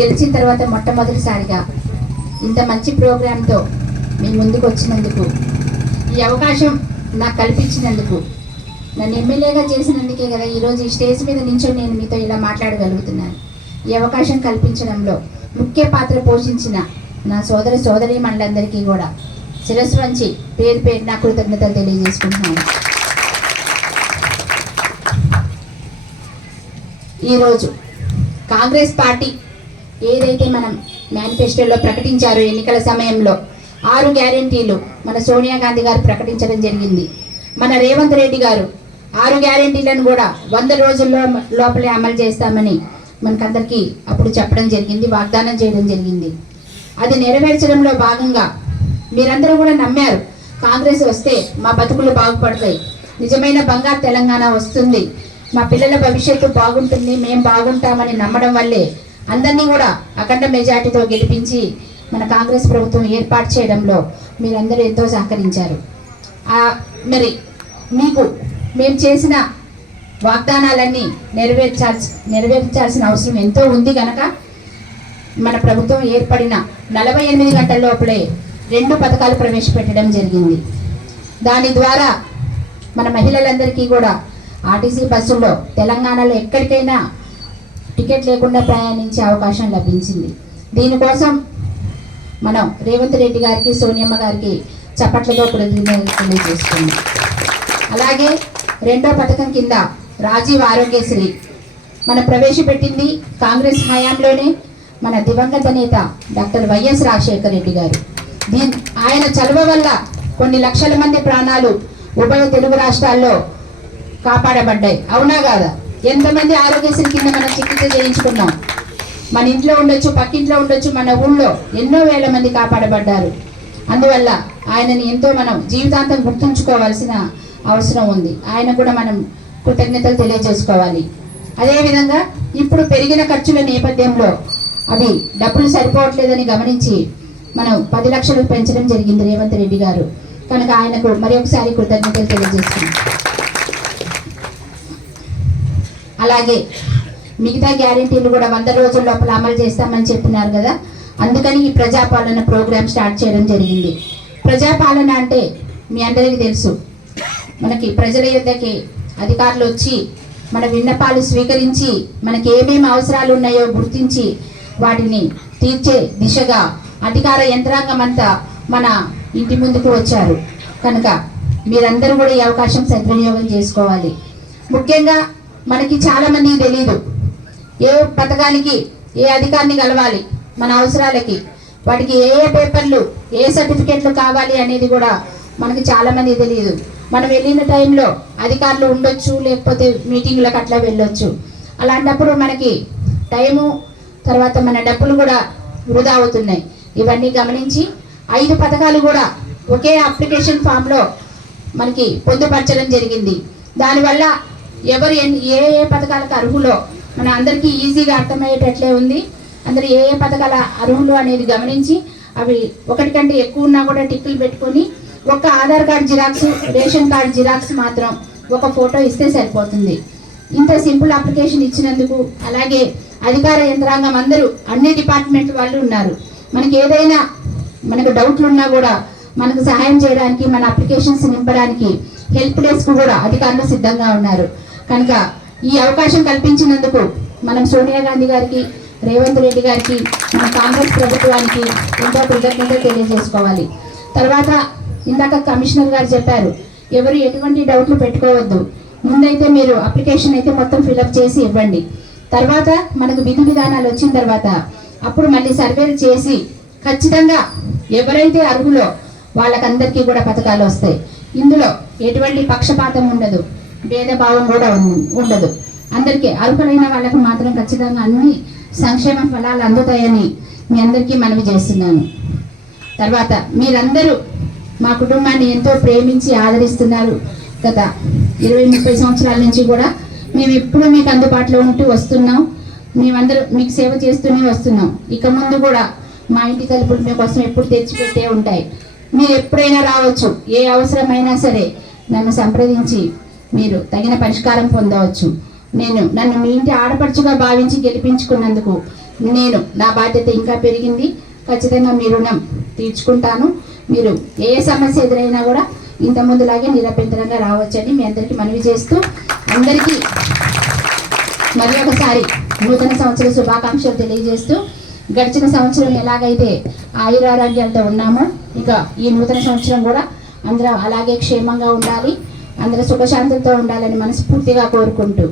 గెలిచిన తర్వాత మొట్టమొదటిసారిగా ఇంత మంచి ప్రోగ్రాంతో మీ ముందుకు వచ్చినందుకు ఈ అవకాశం నాకు కల్పించినందుకు నన్ను ఎమ్మెల్యేగా చేసినందుకే కదా ఈరోజు ఈ స్టేజ్ మీద నించొని నేను మీతో ఇలా మాట్లాడగలుగుతున్నాను. ఈ అవకాశం కల్పించడంలో ముఖ్య పాత్ర పోషించిన నా సోదర సోదరి మండలందరికీ కూడా శిరస్సు వంచి పేరు పేరు నా కృతజ్ఞతలు తెలియజేసుకుంటున్నాను. ఈరోజు కాంగ్రెస్ పార్టీ ఏదైతే మనం మేనిఫెస్టోలో ప్రకటించారో ఎన్నికల సమయంలో ఆరు గ్యారెంటీలు మన సోనియా గాంధీ గారు ప్రకటించడం జరిగింది. మన రేవంత్ రెడ్డి గారు ఆరు గ్యారెంటీలను కూడా వంద రోజుల్లో లోపలే అమలు చేస్తామని మనకందరికీ అప్పుడు చెప్పడం జరిగింది వాగ్దానం చేయడం జరిగింది. అది నెరవేర్చడంలో భాగంగా మీరందరూ కూడా నమ్మారు కాంగ్రెస్ వస్తే మా బతుకులు బాగుపడతాయి. నిజమైన బంగారు తెలంగాణ వస్తుంది. మా పిల్లల భవిష్యత్తు బాగుంటుంది మేము బాగుంటామని నమ్మడం వల్లే అందరినీ కూడా అఖండ మెజార్టీతో గెలిపించి మన కాంగ్రెస్ ప్రభుత్వం ఏర్పాటు చేయడంలో మీరందరూ ఎంతో సహకరించారు. మరి మీకు మేము చేసిన వాగ్దానాలన్నీ నెరవేర్చాల్సి నెరవేర్చాల్సిన అవసరం ఎంతో ఉంది కనుక మన ప్రభుత్వం ఏర్పడిన నలభై ఎనిమిది గంటల లోపలే రెండు పథకాలు ప్రవేశపెట్టడం జరిగింది. దాని ద్వారా మన మహిళలందరికీ కూడా ఆర్టీసీ బస్సుల్లో తెలంగాణలో ఎక్కడికైనా టికెట్ లేకుండా ప్రయాణించే అవకాశం లభించింది. దీనికోసం మనం రేవంత్ రెడ్డి గారికి సోనియమ్మ గారికి చప్పట్లతో కృతజ్ఞతలు తెలియజేస్తున్నాం. అలాగే రెండో పథకం కింద రాజీవ్ ఆరోగ్యశ్రీ. మన ప్రవేశపెట్టింది కాంగ్రెస్ హయాంలోనే మన దివంగత నేత డాక్టర్ వైఎస్ రాజశేఖర రెడ్డి గారు. దీని ఆయన చలువ వల్ల కొన్ని లక్షల మంది ప్రాణాలు ఉభయ తెలుగు రాష్ట్రాల్లో కాపాడబడ్డాయి. అవునా కాదా? ఎంతమంది ఆరోగ్యశ్రీ కింద మనం చికిత్స చేయించుకున్నాం? మన ఇంట్లో ఉండొచ్చు పక్కింట్లో ఉండొచ్చు మన ఊళ్ళో ఎన్నో వేల మంది కాపాడబడ్డారు. అందువల్ల ఆయనని ఎంతో మనం జీవితాంతం గుర్తుంచుకోవాల్సిన అవసరం ఉంది. ఆయన కూడా మనం కృతజ్ఞతలు తెలియజేసుకోవాలి. అదేవిధంగా ఇప్పుడు పెరిగిన ఖర్చుల నేపథ్యంలో అవి డబ్బులు సరిపోవట్లేదని గమనించి మనం పది లక్షలు పెంచడం జరిగింది రేవంత్ రెడ్డి గారు. కనుక ఆయనకు మరి ఒకసారి కృతజ్ఞతలు తెలియజేస్తున్నాం. అలాగే మిగతా గ్యారెంటీలు కూడా వంద రోజుల లోపల అమలు చేస్తామని చెప్పినారు కదా? అందుకని ఈ ప్రజాపాలన ప్రోగ్రామ్ స్టార్ట్ చేయడం జరిగింది. ప్రజాపాలన అంటే మీ అందరికీ తెలుసు. మనకి ప్రజల యొద్దకి అధికారులు వచ్చి మన విన్నపాలు స్వీకరించి మనకి ఏమేమి అవసరాలు ఉన్నాయో గుర్తించి వాటిని తీర్చే దిశగా అధికార యంత్రాంగం అంతా మన ఇంటి ముందుకు వచ్చారు. కనుక మీరందరూ కూడా ఈ అవకాశం సద్వినియోగం చేసుకోవాలి. ముఖ్యంగా మనకి చాలామంది తెలియదు ఏ పథకానికి ఏ అధికారిని కలవాలి మన అవసరాలకి. వాటికి ఏ ఏ పేపర్లు ఏ సర్టిఫికెట్లు కావాలి అనేది కూడా మనకి చాలామంది తెలియదు మనం వెళ్ళిన టైంలో అధికారులు ఉండొచ్చు లేకపోతే మీటింగ్లకు అట్లా వెళ్ళొచ్చు. అలాంటప్పుడు మనకి టైము తర్వాత మన డబ్బులు కూడా వృధా అవుతున్నాయి. ఇవన్నీ గమనించి ఐదు పథకాలు కూడా ఒకే అప్లికేషన్ ఫామ్లో మనకి పొందుపరచడం జరిగింది. దానివల్ల ఎవరు ఏ ఏ పథకాలకు అర్హులో? మన అందరికీ ఈజీగా అర్థమయ్యేటట్లే ఉంది. అందరు ఏ ఏ పథకాల అర్హులు అనేది గమనించి అవి ఒకటి కంటే ఎక్కువ ఉన్నా కూడా టిక్కులు పెట్టుకొని ఒక Aadhaar card xerox ration card xerox మాత్రం ఒక ఫోటో ఇస్తే సరిపోతుంది. ఇంత సింపుల్ అప్లికేషన్ ఇచ్చినందుకు అలాగే అధికార యంత్రాంగం అందరూ అన్ని డిపార్ట్మెంట్ వాళ్ళు ఉన్నారు. మనకి ఏదైనా మనకు డౌట్లు ఉన్నా కూడా మనకు సహాయం చేయడానికి మన అప్లికేషన్స్ నింపడానికి హెల్ప్ డెస్క్ కూడా అధికారులు సిద్ధంగా ఉన్నారు. కనుక ఈ అవకాశం కల్పించినందుకు మనం సోనియా గాంధీ గారికి రేవంత్ రెడ్డి గారికి మన కాంగ్రెస్ ప్రభుత్వానికి ఎంతో కృతజ్ఞత తెలియజేసుకోవాలి. తర్వాత ఇందాక కమిషనర్ గారు చెప్పారు ఎవరు ఎటువంటి డౌట్లు పెట్టుకోవద్దు. ముందైతే మీరు అప్లికేషన్ అయితే మొత్తం ఫిలప్ చేసి ఇవ్వండి. తర్వాత మనకు విధి విధానాలు వచ్చిన తర్వాత అప్పుడు మళ్ళీ సర్వేలు చేసి ఖచ్చితంగా ఎవరైతే అర్హులో వాళ్ళకందరికీ కూడా పథకాలు వస్తాయి. ఇందులో ఎటువంటి పక్షపాతం ఉండదు. భేదభావం కూడా ఉండదు. అందరికీ అర్హులైన వాళ్ళకు మాత్రం ఖచ్చితంగా అన్ని సంక్షేమ ఫలాలు అందుతాయని మీ అందరికీ మనవి చేస్తున్నాను. తర్వాత మీరందరూ మా కుటుంబాన్ని ఎంతో ప్రేమించి ఆదరిస్తున్నారు. గత ఇరవై ముప్పై సంవత్సరాల నుంచి కూడా మేము ఎప్పుడు మీకు అందుబాటులో ఉంటూ వస్తున్నాం. మేమందరూ మీకు సేవ చేస్తూనే వస్తున్నాం. ఇక ముందు కూడా మా ఇంటి తలుపులు మీకోసం ఎప్పుడు తెచ్చిపెట్టే ఉంటాయి. మీరు ఎప్పుడైనా రావచ్చు. ఏ అవసరమైనా సరే నన్ను సంప్రదించి మీరు తగిన పరిష్కారం పొందవచ్చు. నేను నన్ను మీ ఇంటి ఆడపడుచుగా భావించి గెలిపించుకున్నందుకు నేను నా బాధ్యత ఇంకా పెరిగింది. ఖచ్చితంగా మీ రుణం తీర్చుకుంటాను. మీరు ఏ సమస్య ఎదురైనా కూడా ఇంతకుముందులాగే నిరభ్యంతరంగా రావచ్చని మీ అందరికీ మనవి చేస్తూ అందరికీ మరి ఒకసారి నూతన సంవత్సర శుభాకాంక్షలు తెలియజేస్తూ గడిచిన సంవత్సరం ఎలాగైతే ఆయురారోగ్యాలతో ఉన్నామో ఇక ఈ నూతన సంవత్సరం కూడా అందరం అలాగే క్షేమంగా ఉండాలి. అందరూ సుఖశాంతులతో ఉండాలని మనస్ఫూర్తిగా కోరుకుంటూ.